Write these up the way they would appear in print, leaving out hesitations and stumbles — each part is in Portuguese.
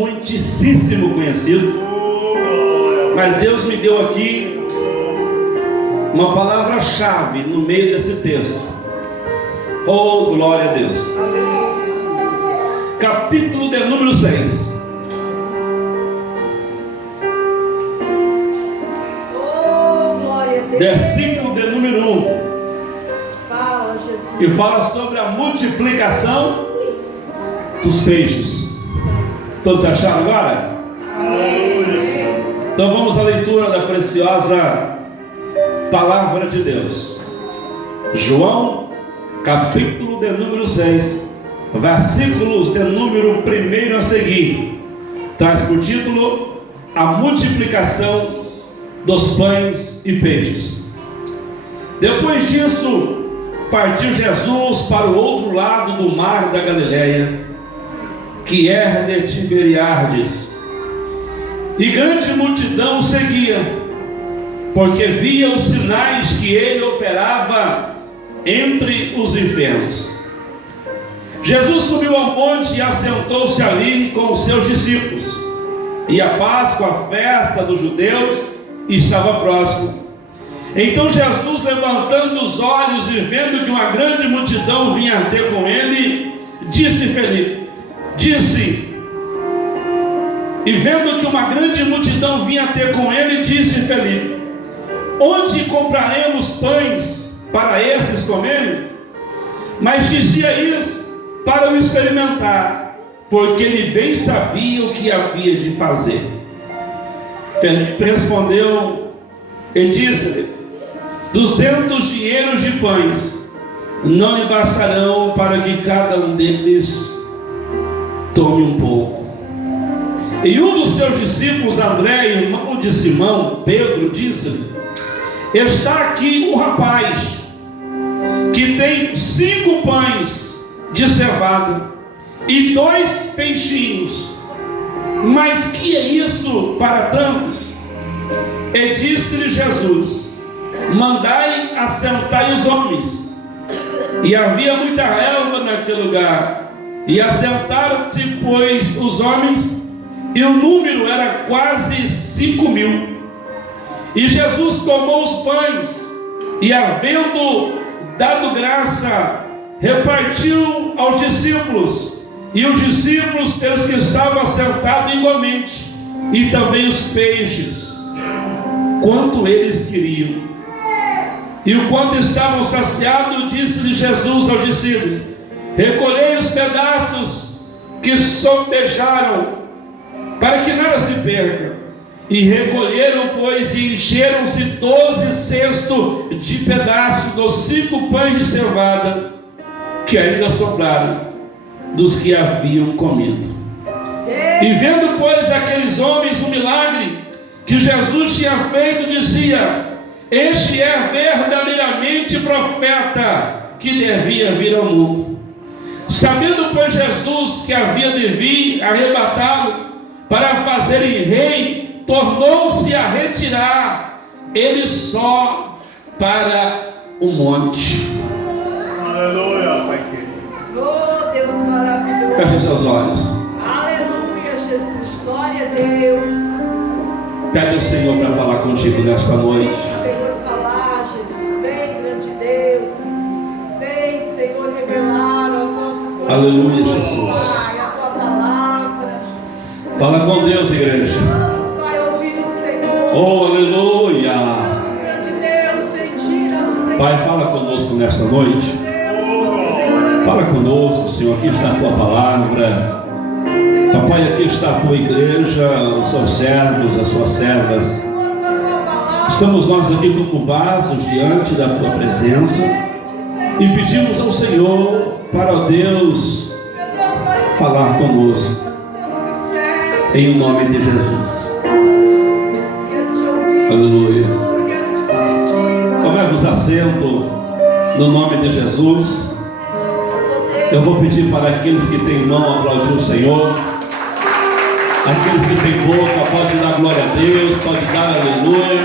muitíssimo conhecido, mas Deus me deu aqui uma palavra-chave no meio desse texto. Oh, glória a Deus. Capítulo de número 6. Versículo de número 1. Que fala sobre a multiplicação dos peixes. Todos acharam agora? Amém. Então vamos à leitura da preciosa palavra de Deus. João, capítulo de número 6, versículos de número 1 a seguir. Traz por título a multiplicação dos pães e peixes. Depois disso, partiu Jesus para o outro lado do mar da Galileia, que é de Tiberíades, e grande multidão o seguia, porque via os sinais que ele operava entre os enfermos. Jesus subiu ao monte e assentou-se ali com os seus discípulos. E a Páscoa, a festa dos judeus, estava próximo. Então Jesus, levantando os olhos e vendo que uma grande multidão vinha ter com ele, disse Felipe, onde compraremos pães para esses comerem? Mas dizia isso para o experimentar, porque ele bem sabia o que havia de fazer. Felipe respondeu e disse-lhe: 200 dinheiros de pães não lhe bastarão para que cada um deles tome um pouco. E um dos seus discípulos, André, irmão de Simão, Pedro, disse-lhe: está aqui um rapaz que tem 5 pães de cevada e 2 peixinhos, mas que é isso para tantos? E disse-lhe Jesus: mandai assentai os homens. E havia muita relva naquele lugar, e assentaram-se, pois, os homens, e o número era quase 5.000. E Jesus tomou os pães, e havendo dado graça, repartiu aos discípulos, e os discípulos pelos que estavam assentados igualmente, e também os peixes, quanto eles queriam. E o quanto estavam saciados, disse-lhe Jesus aos discípulos: recolhei os pedaços que sobejaram, para que nada se perca. E recolheram, pois, e encheram-se 12 cestos de pedaços dos 5 pães de cevada que ainda sobraram dos que haviam comido. E vendo, pois, aqueles homens o milagre que Jesus tinha feito, dizia: este é verdadeiramente profeta que devia vir ao mundo. Sabendo, pois, Jesus que havia de vir arrebatá-lo para fazerem rei, tornou-se a retirar, ele só, para o monte. Aleluia, Pai querido. Oh, Deus maravilhoso. Feche seus olhos. Aleluia, Jesus. Glória a Deus. Pede ao Senhor para falar contigo nesta noite. Senhor, falar, Jesus. Vem, grande Deus. Vem, Senhor, revelar aos nossos corações. Aleluia, Jesus. Pai, a tua palavra. Fala com Deus, igreja. Vai ouvir o Senhor. Oh, aleluia. Grande Deus, retira o Senhor. Pai, fala conosco nesta noite. Fala conosco, Senhor. Aqui está a tua palavra. Papai, aqui está a tua igreja, os seus servos, as suas servas. Estamos nós aqui como vasos diante da tua presença e pedimos ao Senhor para, ó Deus, falar conosco em nome de Jesus. Aleluia. Tomemos assento no nome de Jesus. Eu vou pedir para aqueles que têm mão aplaudir o Senhor. Aqueles que têm boca, pode dar glória a Deus, pode dar aleluia.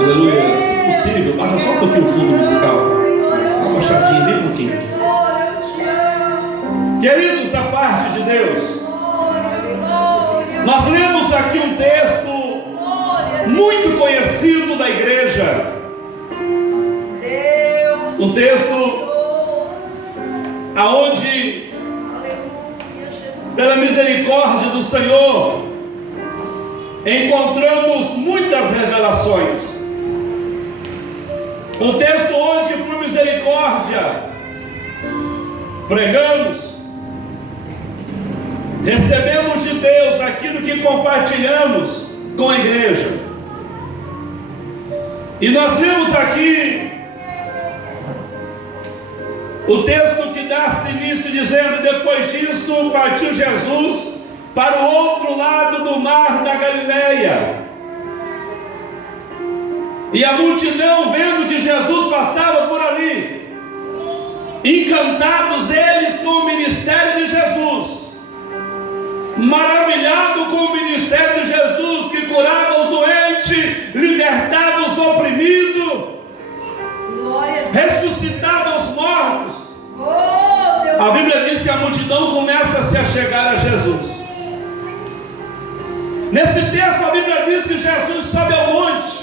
Aleluia. Se possível, baixa só um pouquinho o fundo musical. Dá uma baixadinha, bem um pouquinho. Queridos da parte de Deus, nós lemos aqui um texto muito conhecido da igreja. Um texto aonde, pela misericórdia do Senhor, encontramos muitas revelações. Um texto onde, por misericórdia, pregamos, recebemos de Deus aquilo que compartilhamos com a igreja. E nós vimos aqui o texto que dá-se início dizendo: depois disso partiu Jesus para o outro lado do mar da Galileia. E a multidão, vendo que Jesus passava por ali, encantados eles com o ministério de Jesus, maravilhado com o ministério de Jesus, que curava os doentes, libertava os oprimidos, ressuscitava os mortos. A Bíblia diz que a multidão começa a se achegar a Jesus. Nesse texto a Bíblia diz que Jesus sobe ao monte,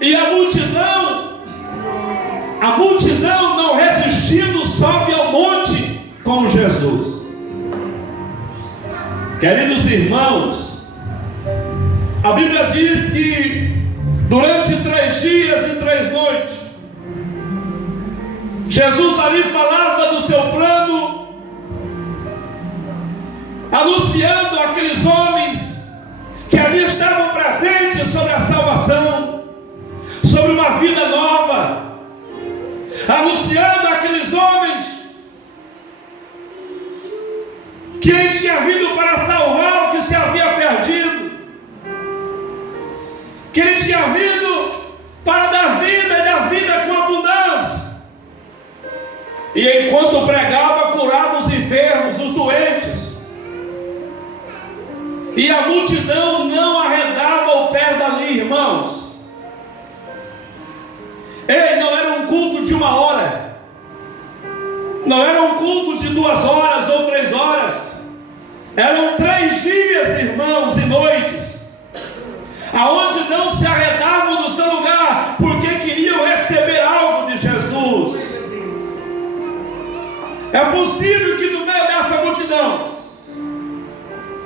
e a multidão não resistindo sobe ao monte com Jesus. Queridos irmãos, a Bíblia diz que durante 3 dias e 3 noites, Jesus ali falava do seu plano, anunciando àqueles homens que ali estavam presentes sobre a salvação, sobre uma vida nova, anunciando àqueles homens que ele tinha vindo para salvar o que se havia perdido, que ele tinha vindo para dar vida e dar vida com abundância. E enquanto pregava, curava os enfermos, os doentes, e a multidão não arredava o pé dali, irmãos. Ei, não era um culto de 1 hora, não era um culto de 2 horas ou 3 horas, eram 3 dias, irmãos, e noites, aonde não se arredavam do seu lugar, porque queriam receber algo de Jesus. É possível que no meio dessa multidão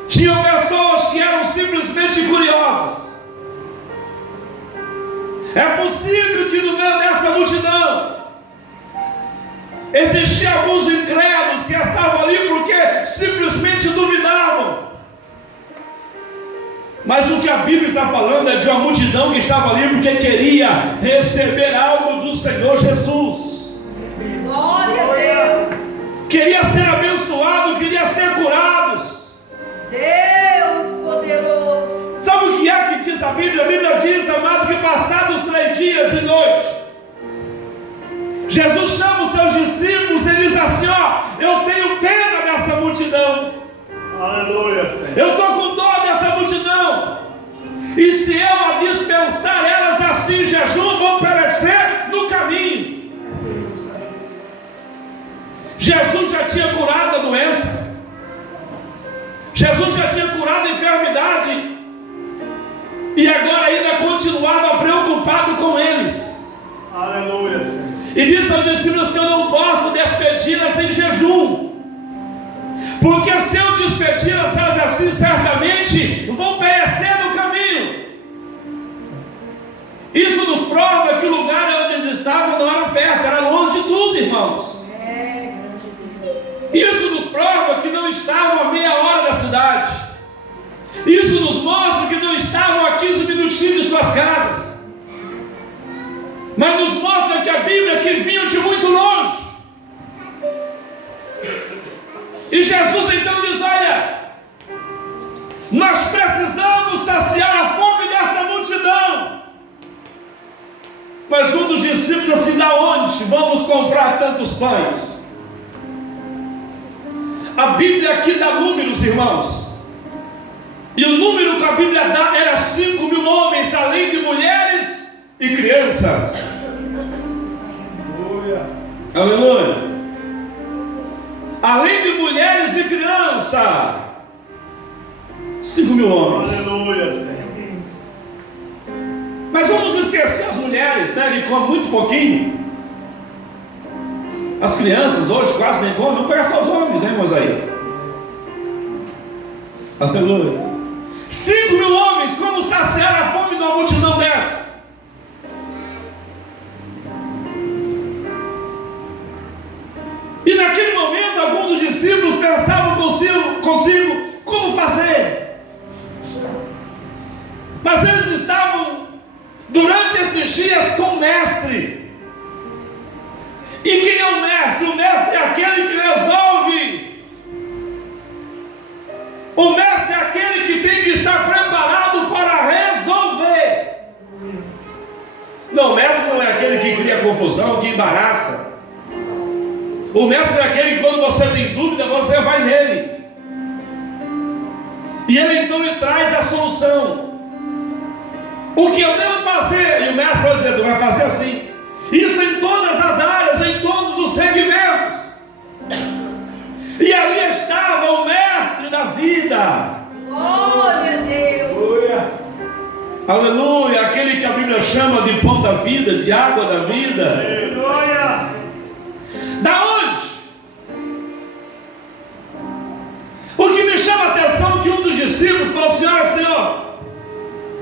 tinham pessoas que eram simplesmente curiosas. É possível que no meio dessa multidão existiam alguns incrédulos que estavam ali porque simplesmente duvidavam. Mas o que a Bíblia está falando é de uma multidão que estava ali porque queria receber algo do Senhor Jesus. Glória a Deus. Queria ser abençoado, queria ser curados. Deus poderoso. Sabe o que é que diz a Bíblia? A Bíblia diz, amado, que passados 3 dias e noites, Jesus chama os seus discípulos e diz assim: ó, eu tenho pena dessa multidão. Aleluia, Senhor. Eu estou com dó dessa multidão. E se eu a dispensar elas assim em jejum, vão perecer no caminho. Jesus já tinha curado a doença, Jesus já tinha curado a enfermidade, e agora ainda continuava preocupado com eles. Aleluia, Senhor. E disse aos discípulos: eu não posso despedi-las em jejum, porque se eu despedi-las assim, certamente vão perecer no caminho. Isso nos prova que o lugar onde eles estavam não era perto, era longe de tudo, irmãos. Isso nos prova que não estavam a meia hora da cidade. Isso nos mostra que não estavam a 15 minutinhos de suas casas, mas nos mostra que a Bíblia que vinham de muito longe. E Jesus então diz: olha, nós precisamos saciar a fome dessa multidão. Mas um dos discípulos assim: da onde vamos comprar tantos pães? A Bíblia aqui dá números, irmãos, e o número que a Bíblia dá era 5.000 homens, além de mulheres e crianças. Aleluia. Aleluia. além de mulheres e crianças, 5.000 homens. Aleluia, Senhor. Mas vamos esquecer as mulheres, né? Que comem muito pouquinho. As crianças hoje quase nem comem, não pega só os homens, né, Moisés? Aleluia. 5.000 homens, como saciar a fome de uma multidão dessa? E naquele momento, alguns dos discípulos pensavam consigo como fazer. Mas eles estavam, durante esses dias, com o mestre. E quem é o mestre? O mestre é aquele que resolve. O mestre é aquele que tem que estar preparado para resolver. Não, o mestre não é aquele que cria confusão, que embaraça. O mestre é aquele que, quando você tem dúvida, você vai nele. E ele então lhe traz a solução. O que eu devo fazer? E o mestre vai dizer: tu vai fazer assim. Isso em todas as áreas, em todos os segmentos. E ali estava o mestre da vida. Glória a Deus. Aleluia. Aquele que a Bíblia chama de pão da vida, de água da vida. Aleluia. Da onde? O que me chama a atenção é que um dos discípulos falou: Senhor,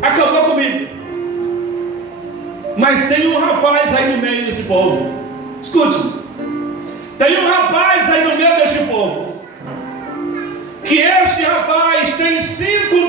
acabou comigo. Mas tem um rapaz aí no meio desse povo. Escute. Tem um rapaz aí no meio deste povo. Que este rapaz tem 5